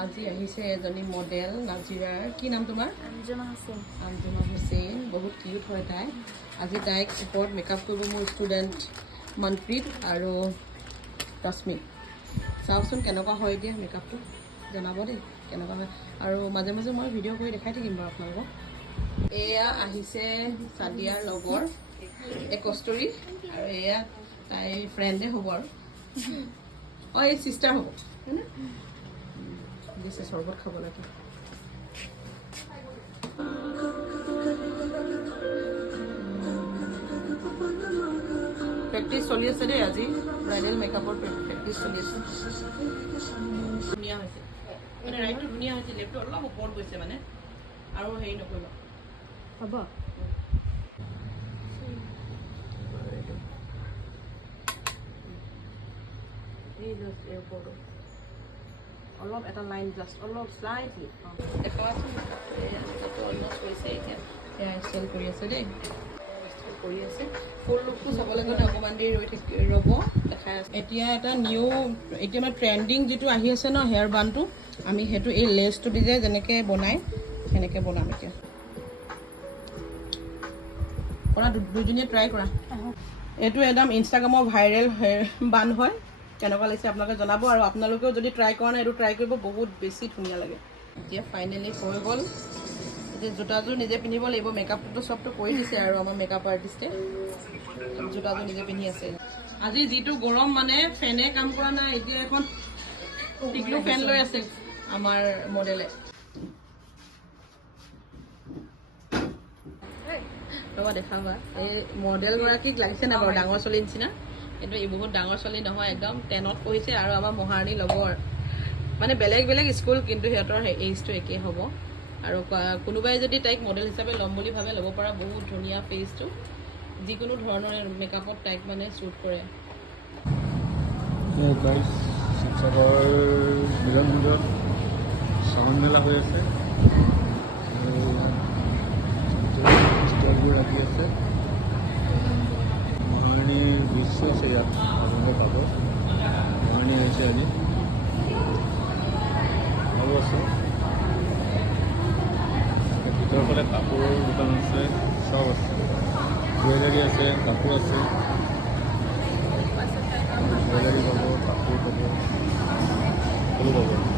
আজি আহিছে এজনী মডেল নাজিৰাৰ কি নাম তোমাৰ আঞ্জুমা হুছেইন বহুত কিউট হয় তাই আজি তাইক ওপৰত মেকআপ কৰিব মোৰ ষ্টুডেণ্ট মনপ্ৰীত আৰু ৰশ্মি চাওকচোন কেনেকুৱা হয় এতিয়া মেকআপটো জনাব দেই কেনেকুৱা হয় আৰু মাজে মাজে মই ভিডিঅ' কৰি দেখাই থাকিম বাৰু আপোনালোকক এয়া আহিছে চাদিয়াৰ লগৰ কষ্টুৰী আৰু এয়া তাইৰ ফ্ৰেণ্ডে হ'ব আৰু অঁ এই চিষ্টাৰ হ'ব হয়নে দিছে চৰ্বত খাব লাগে প্ৰেক্টিচ চলি আছে দেই আজি ব্ৰাইডেল মেকআপৰ প্ৰেক্টিচ চলি আছে ধুনীয়া হৈছে মানে ৰাইটটো ধুনীয়া হৈছে লেফটো অলপ ওপৰত গৈছে মানে আৰু হেৰি নকৰিব হ'ব এই জাষ্ট এয়াৰপৰ্টত অলপ এটা লাইন জাষ্ট অলপ শ্লাইটলি দেখাবাচোন অলমষ্ট হৈছে এতিয়া হেয়াৰ ষ্টাইল কৰি আছে দেই কৰি আছে ফুল লুকটো চাবলৈ গ'লে অকণমান দেৰি ৰ'ব দেখাই আছে এতিয়া এটা নিউ এতিয়া মানে ট্ৰেণ্ডিং যিটো আহি আছে ন হেয়াৰ বানটো আমি সেইটো এই লেচটো দি যে যেনেকৈ বনাই সেনেকৈ বনাম এতিয়া কৰা দুজনীয়ে ট্ৰাই কৰা এইটো একদম ইনষ্টাগ্ৰামৰ ভাইৰেল হেয়াৰ বান হয় কেনেকুৱা লাগিছে আপোনালোকে জনাব আৰু আপোনালোকেও যদি ট্ৰাই কৰা নাই এইটো ট্ৰাই কৰিব বহুত বেছি ধুনীয়া লাগে এতিয়া ফাইনেলি হৈ গ'ল এতিয়া জোতাযোৰ নিজে পিন্ধিব লাগিব মেকআপটোতো চবটো কৰি দিছে আৰু আমাৰ মেকআপ আৰ্টিষ্টে জোতাযোৰ নিজে পিন্ধি আছে আজি যিটো গৰম মানে ফেনে কাম কৰা নাই এতিয়া এখন টিকলু ফেন লৈ আছে আমাৰ মডেলে ৰবা দেখাবা এই মডেলগৰাকীক লাগিছে নাই বাৰু ডাঙৰ ছোৱালীৰ নিচিনা কিন্তু ই বহুত ডাঙৰ ছোৱালী নহয় একদম 10ত পঢ়িছে আৰু আমাৰ মহাৰাণী লগৰ মানে বেলেগ বেলেগ স্কুল কিন্তু সিহঁতৰ এইজটো একেই হ'ব আৰু কোনোবাই যদি তাইক মডেল হিচাপে ল'ম বুলি ভাবে ল'ব পৰা বহুত ধুনীয়া ফেচটো যিকোনো ধৰণৰ মেকআপত তাইক মানে শ্বুট কৰে শিৱসাগৰ মিলন মন্দিৰত শ্ৰাৱণ মেলা হৈ আছে ষ্টলবোৰ ৰাখি আছে মহাৰাণীৰ দৃশ্য আছে ইয়াত আপোনালোকে পাব মহাৰাণী আহিছে আজি হ'ব আছে ভিতৰৰ ফালে কাপোৰৰ দোকান আছে চব আছে জুৱেলাৰী আছে কাপোৰ আছে জুৱেলাৰী পাব কাপোৰ পাব সকলো পাব